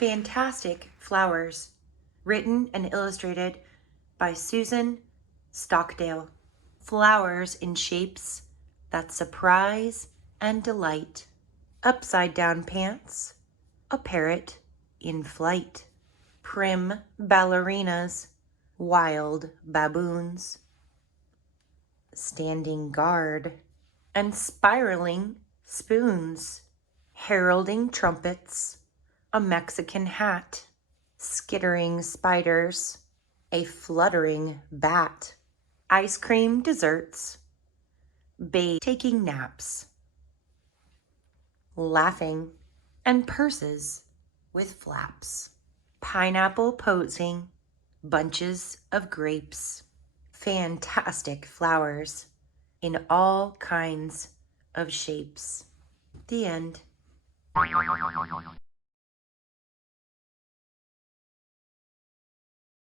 Fantastic Flowers, written and illustrated by Susan Stockdale. Flowers in shapes that surprise and delight. Upside down pants, a parrot in flight. Prim ballerinas, wild baboons. Standing guard and spiraling spoons. Heralding trumpets, a Mexican hat. Skittering spiders, a fluttering bat. Ice cream desserts, babe taking naps. Laughing and purses with flaps. Pineapple posing, bunches of grapes. Fantastic flowers in all kinds of shapes. The end.